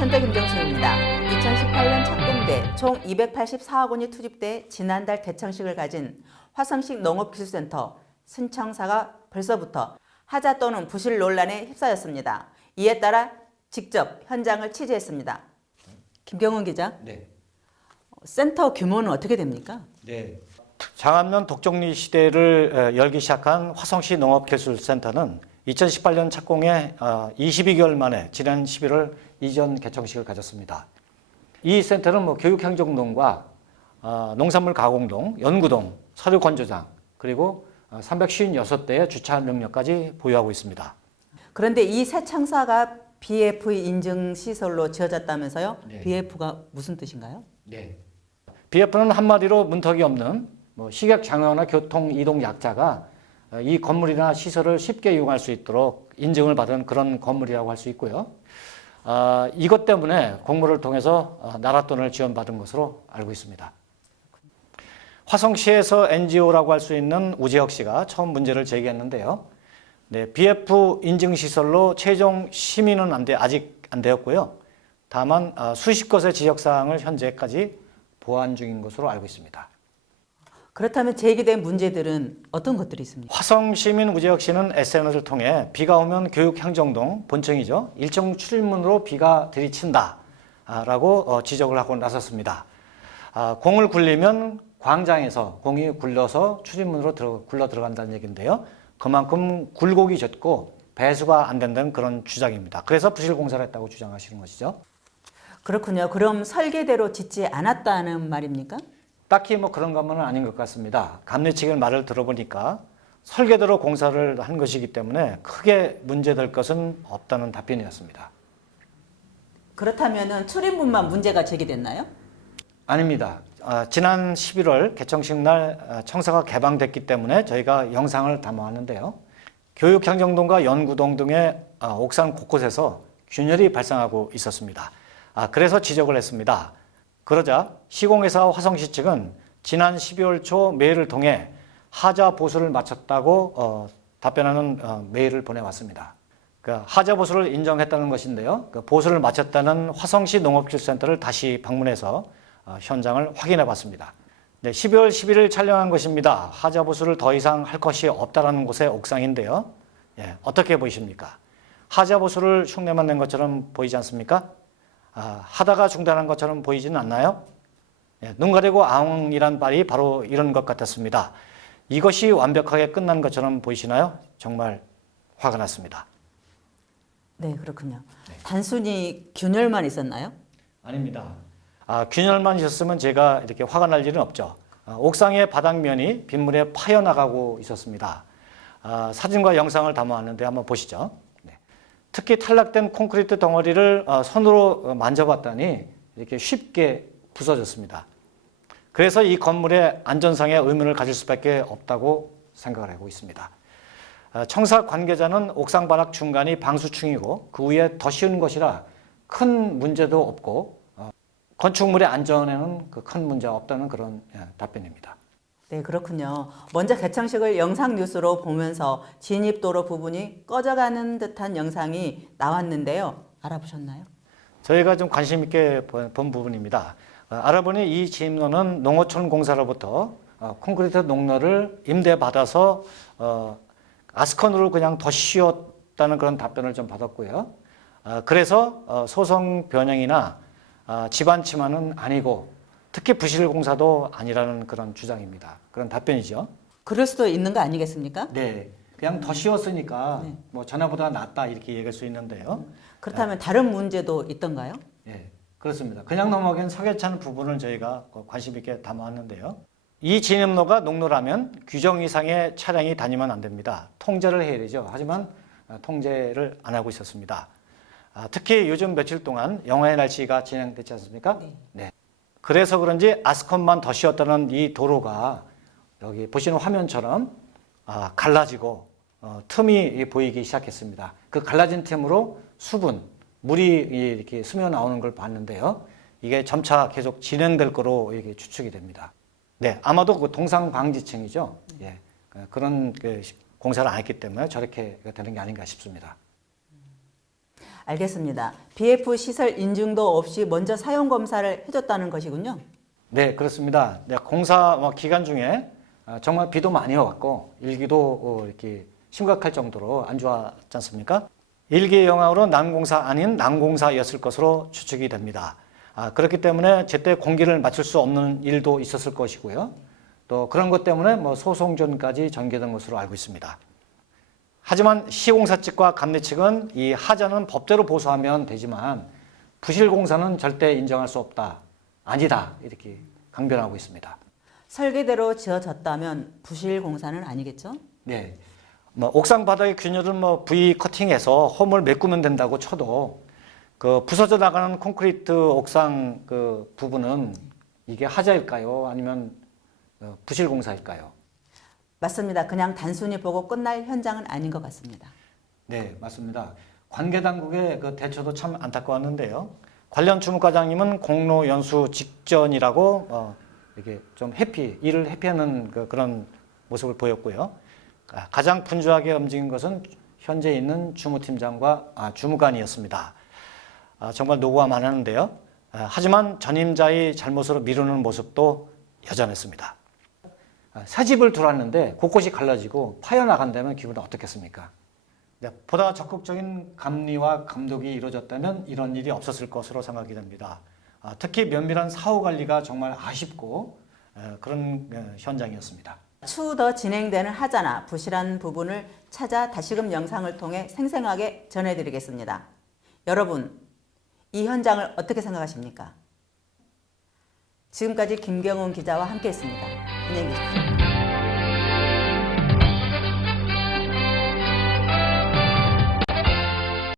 기술센터 김정수입니다. 2018년 착공돼 총 284억 원이 투입돼 지난달 개청식을 가진 화성식 농업기술센터 신청사가 벌써부터 하자 또는 부실 논란에 휩싸였습니다. 이에 따라 직접 현장을 취재했습니다. 김경훈 기자. 네. 센터 규모는 어떻게 됩니까? 네. 장안면 독점리 시대를 열기 시작한 화성시 농업기술센터는 2018년 착공에 22개월 만에 지난 11월 이전 개청식을 가졌습니다. 이 센터는 교육행정동과 농산물 가공동, 연구동, 서류 건조장, 그리고 356대의 주차 능력까지 보유하고 있습니다. 그런데 이 새 청사가 BFE 인증 시설로 지어졌다면서요? 네. BF가 무슨 뜻인가요? 네. BF는 한마디로 문턱이 없는 시각 장애나 교통 이동 약자가 이 건물이나 시설을 쉽게 이용할 수 있도록 인증을 받은 그런 건물이라고 할 수 있고요. 이것 때문에 공모를 통해서 나랏돈을 지원받은 것으로 알고 있습니다. 화성시에서 NGO라고 할 수 있는 우재혁 씨가 처음 문제를 제기했는데요. 네, BF 인증시설로 최종 심의는 아직 안 되었고요. 다만 수십 곳의 지적사항을 현재까지 보완 중인 것으로 알고 있습니다. 그렇다면 제기된 문제들은 어떤 것들이 있습니까? 화성시민 우재혁 씨는 SNS를 통해 비가 오면 교육행정동 본청이죠. 일정 출입문으로 비가 들이친다 라고 지적을 하고 나섰습니다. 공을 굴리면 광장에서 공이 굴러서 출입문으로 굴러 들어간다는 얘기인데요. 그만큼 굴곡이 젖고 배수가 안 된다는 그런 주장입니다. 그래서 부실 공사를 했다고 주장하시는 것이죠. 그렇군요. 그럼 설계대로 짓지 않았다는 말입니까? 딱히 그런 것만은 아닌 것 같습니다. 감리 측의 말을 들어보니까 설계대로 공사를 한 것이기 때문에 크게 문제될 것은 없다는 답변이었습니다. 그렇다면 출입문만 문제가 제기됐나요? 아닙니다. 지난 11월 개청식 날 청사가 개방됐기 때문에 저희가 영상을 담아왔는데요. 교육행정동과 연구동 등의 옥상 곳곳에서 균열이 발생하고 있었습니다. 그래서 지적을 했습니다. 그러자 시공회사 화성시 측은 지난 12월 초 메일을 통해 하자 보수를 마쳤다고 답변하는 메일을 보내왔습니다. 하자 보수를 인정했다는 것인데요. 보수를 마쳤다는 화성시 농업기술센터를 다시 방문해서 현장을 확인해 봤습니다. 네, 12월 11일 촬영한 것입니다. 하자 보수를 더 이상 할 것이 없다라는 곳의 옥상인데요. 예, 어떻게 보이십니까? 하자 보수를 흉내만 낸 것처럼 보이지 않습니까? 하다가 중단한 것처럼 보이지는 않나요? 예, 눈 가리고 아웅이란 말이 바로 이런 것 같았습니다. 이것이 완벽하게 끝난 것처럼 보이시나요? 정말 화가 났습니다. 네, 그렇군요. 네. 단순히 균열만 있었나요? 아닙니다. 균열만 있었으면 제가 이렇게 화가 날 일은 없죠. 옥상의 바닥면이 빗물에 파여나가고 있었습니다. 사진과 영상을 담아왔는데 한번 보시죠. 네. 특히 탈락된 콘크리트 덩어리를 손으로 만져봤더니 이렇게 쉽게 부서졌습니다. 그래서 이 건물의 안전상의 의문을 가질 수밖에 없다고 생각을 하고 있습니다. 청사 관계자는 옥상 바닥 중간이 방수층이고 그 위에 더 씌운 것이라 큰 문제도 없고 건축물의 안전에는 큰 문제가 없다는 그런 답변입니다. 네, 그렇군요. 먼저 개청식을 영상 뉴스로 보면서 진입도로 부분이 꺼져가는 듯한 영상이 나왔는데요. 알아보셨나요? 저희가 좀 관심 있게 본 부분입니다. 알아보니 이 진입로는 농어촌 공사로부터 콘크리트 농로를 임대받아서 아스콘으로 그냥 더 씌웠다는 그런 답변을 좀 받았고요. 그래서 소송 변형이나 집안 침하는 아니고 특히 부실 공사도 아니라는 그런 주장입니다. 그런 답변이죠. 그럴 수도 있는 거 아니겠습니까? 네, 그냥 더 씌웠으니까 네. 전에보다 낫다 이렇게 얘기할 수 있는데요. 그렇다면 다른 문제도 있던가요? 네, 그렇습니다. 그냥 넘어가기엔 석연찮은 부분을 저희가 관심 있게 담아왔는데요. 이 진입로가 농로라면 규정 이상의 차량이 다니면 안 됩니다. 통제를 해야 되죠. 하지만 통제를 안 하고 있었습니다. 특히 요즘 며칠 동안 영하의 날씨가 진행됐지 않습니까? 네. 네. 그래서 그런지 아스콘만 더 씌웠다는 이 도로가 여기 보시는 화면처럼 갈라지고 틈이 보이기 시작했습니다. 그 갈라진 틈으로 수분, 물이 이렇게 스며 나오는 걸 봤는데요. 이게 점차 계속 진행될 거로 이게 추측이 됩니다. 네, 아마도 그 동상방지층이죠. 예, 그런 공사를 안 했기 때문에 저렇게 되는 게 아닌가 싶습니다. 알겠습니다. BF 시설 인증도 없이 먼저 사용 검사를 해줬다는 것이군요. 네, 그렇습니다. 네, 공사 기간 중에 정말 비도 많이 와갖고 일기도 이렇게 심각할 정도로 안 좋았지 않습니까? 일기의 영향으로 난공사 아닌 난공사였을 것으로 추측이 됩니다. 그렇기 때문에 제때 공기를 맞출 수 없는 일도 있었을 것이고요. 또 그런 것 때문에 소송전까지 전개된 것으로 알고 있습니다. 하지만 시공사 측과 감리 측은 이 하자는 법대로 보수하면 되지만 부실공사는 절대 인정할 수 없다. 아니다. 이렇게 강변하고 있습니다. 설계대로 지어졌다면 부실 공사는 아니겠죠? 네. 옥상 바닥의 균열은 V 커팅해서 홈을 메꾸면 된다고 쳐도 그 부서져 나가는 콘크리트 옥상 그 부분은 이게 하자일까요? 아니면 부실 공사일까요? 맞습니다. 그냥 단순히 보고 끝날 현장은 아닌 것 같습니다. 네, 맞습니다. 관계 당국의 그 대처도 참 안타까웠는데요. 관련 주무과장님은 공로 연수 직전이라고 이렇게 좀 일을 회피하는 그런 모습을 보였고요. 가장 분주하게 움직인 것은 현재 있는 주무팀장과 주무관이었습니다. 정말 노고가 많았는데요. 하지만 전임자의 잘못으로 미루는 모습도 여전했습니다. 새 집을 들어왔는데 곳곳이 갈라지고 파여나간다면 기분은 어떻겠습니까? 보다 적극적인 감리와 감독이 이루어졌다면 이런 일이 없었을 것으로 생각이 됩니다. 특히 면밀한 사후 관리가 정말 아쉽고 그런 현장이었습니다. 추후 더 진행되는 하자나 부실한 부분을 찾아 다시금 영상을 통해 생생하게 전해드리겠습니다. 여러분, 이 현장을 어떻게 생각하십니까? 지금까지 김경훈 기자와 함께했습니다. 안녕히 계십시오.